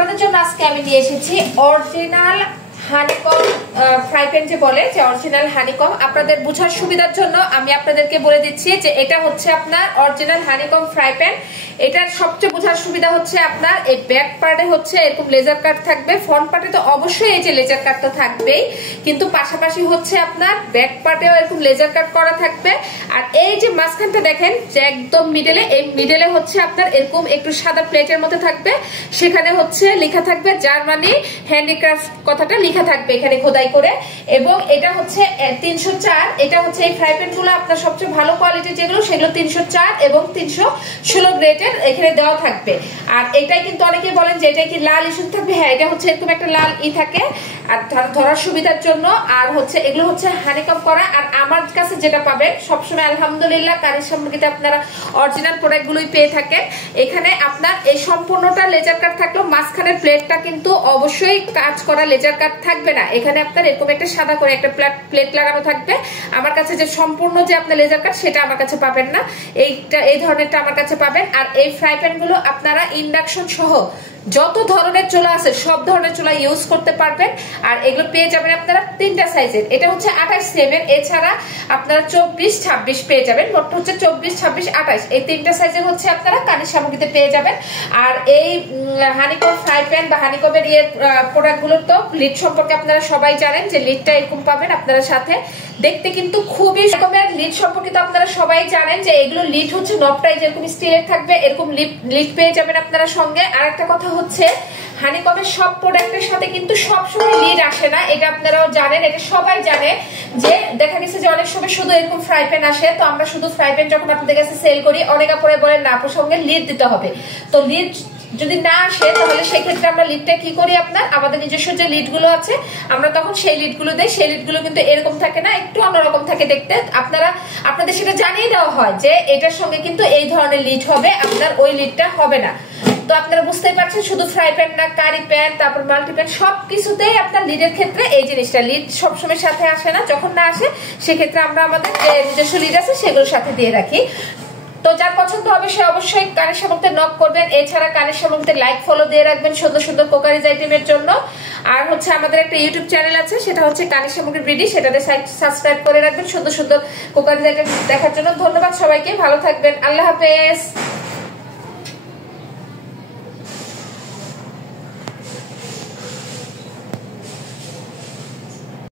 আপনাদের জন্য আজকে আমি নিয়ে এসেছি অরিজিনাল হানিকম ফ্রাই প্যান যে বলে যে অরিজিনাল হানিকম। আপনাদের বোঝার সুবিধার জন্য আমি আপনাদেরকে বলে দিচ্ছি যে এটা হচ্ছে আপনার অরিজিনাল হানিকম ফ্রাই প্যান। এটার সবচেয়ে বোঝার সুবিধা হচ্ছে আপনার এই ব্যাক পার্টে হচ্ছে এরকম লেজার কাট থাকবে, ফ্রন্ট পার্টে তো অবশ্যই এই যে লেজার কাট তো থাকবেই, কিন্তু পাশাপাশি হচ্ছে আপনার ব্যাক পার্টেও এরকম লেজার কাট করা থাকবে। আর এই যে মাঝখানটা দেখেন যে একদম মিডলে, এই মিডলে হচ্ছে আপনার এরকম একটু সাদা প্লেটের মধ্যে থাকবে, সেখানে হচ্ছে লেখা থাকবে জার্মানি হ্যান্ডিক্রাফট কথাটা লেখা থাকবে এখানে খোদাই করে। এবং এটা হচ্ছে 304, এটা হচ্ছে এই ফ্রাই প্যান গুলো আপনার সবচেয়ে ভালো কোয়ালিটির যেগুলো সেগুলো 304 এবং 316 গ্রেডের এখানে দেওয়া থাকবে। আর এটাই কিন্তু অনেকে বলেন যে এটা কি লাল ইস্যু থাকবে, হ্যাঁ এটা হচ্ছে এরকম একটা লাল থাকে আর ধরার সুবিধার জন্য। আর হচ্ছে এগুলো হচ্ছে হানিকম করা। আর আমার কাছে যেটা পাবেন সবসময় আলহামদুলিল্লাহ কারির সামগ্রীতে আপনারা অরিজিনাল প্রোডাক্ট গুলোই পেয়ে থাকেন। এখানে আপনার এই সম্পূর্ণটা লেজার কাট থাকলেও মাঝখানের প্লেটটা কিন্তু অবশ্যই কাজ করা লেজার কাট থাকবে না, এখানে আপনার এরকম একটা সাদা করে একটা প্লেট লাগানো থাকবে। আমার কাছে যে সম্পূর্ণ যে আপনার লেজার কাট সেটা আমার কাছে পাবেন না, এই ধরনেরটা আমার কাছে পাবেন। আর এই ফ্রাই প্যান গুলো আপনারা ইন্ডাকশন সহ যত ধরনের চুলা আছে সব ধরনের চুলা ইউজ করতে পারবেন। আর এগুলো পেয়ে যাবেন আপনারা তিনটা সাইজের, এটা হচ্ছে 28 সেমের, এছাড়া আপনারা 24, 26 পেয়ে যাবেন। মোট হচ্ছে 24, 26, 28 এই তিনটা সাইজের হচ্ছে আপনারা কানের সামগ্রীতে পেয়ে যাবেন। আর এই হানিকম ফ্রাই প্যান বা হানিকমের প্রোডাক্ট গুলোর তো লিড সম্পর্কে আপনারা সবাই জানেন যে লিডটা এরকম পাবেন আপনারা সাথে, দেখতে কিন্তু খুবই রকমের লিড সম্পর্কিত আপনারা সবাই জানেন যে এগুলো লিড হচ্ছে নবটাই যেরকম স্টিলের থাকবে এরকম লিড পেয়ে যাবেন আপনারা সঙ্গে। আর একটা কথা হচ্ছে হানিকমের সব প্রোডাক্টের সাথে কিন্তু সবসময় লিড আসে না, এটা আপনারাও জানেন, এটা সবাই জানে। যে দেখা গেছে যে অনেক সময় শুধু এরকম ফ্রাই প্যান আসে, তো আমরা শুধু ফ্রাই প্যান যখন আপনাদের কাছে সেল করি অনেক পরে বলেন না আপুর সঙ্গে লিড দিতে হবে। তো লিড যদি না আসে তাহলে সেই ক্ষেত্রে আমরা লিডটা কি করি, আপনার আমাদের নিজস্ব যে লিড গুলো আছে আমরা তখন সেই লিড গুলো দেই। সেই লিড গুলো কিন্তু এরকম থাকে না, একটু অন্যরকম থাকে দেখতে। আপনাদের সেটা জানিয়ে দেওয়া হয় যে এটার সঙ্গে কিন্তু এই ধরনের লিড হবে, আপনার ওই লিডটা হবে না। তো আপনারা বুঝতেই পারছেন শুধু ফ্রাই প্যান না, কারি প্যান তারপর মাল্টি প্যান সবকিছুতেই আপনার লিডের ক্ষেত্রে এই জিনিসটা লিড সবসময় সাথে আসে না, যখন না আসে সেক্ষেত্রে আমরা আমাদের যে নিজস্ব লিড আছে সেগুলোর সাথে দিয়ে রাখি। তো যার পছন্দ হবে সে অবশ্যই কানের সামগ্রীতে নক করবেন, এছাড়া কানের সামগ্রীতে লাইক ফলো দিয়ে রাখবেন সুন্দর সুন্দর কোকারিজ আইটেমের জন্য। আর হচ্ছে আমাদের একটা ইউটিউব চ্যানেল আছে সেটা হচ্ছে কানের সামগ্রী বিডি, সেটাতে সাবস্ক্রাইব করে রাখবেন সুন্দর সুন্দর কোকারিজ আইটেম দেখার জন্য। ধন্যবাদ সবাইকে, ভালো থাকবেন, আল্লাহ হাফেজ।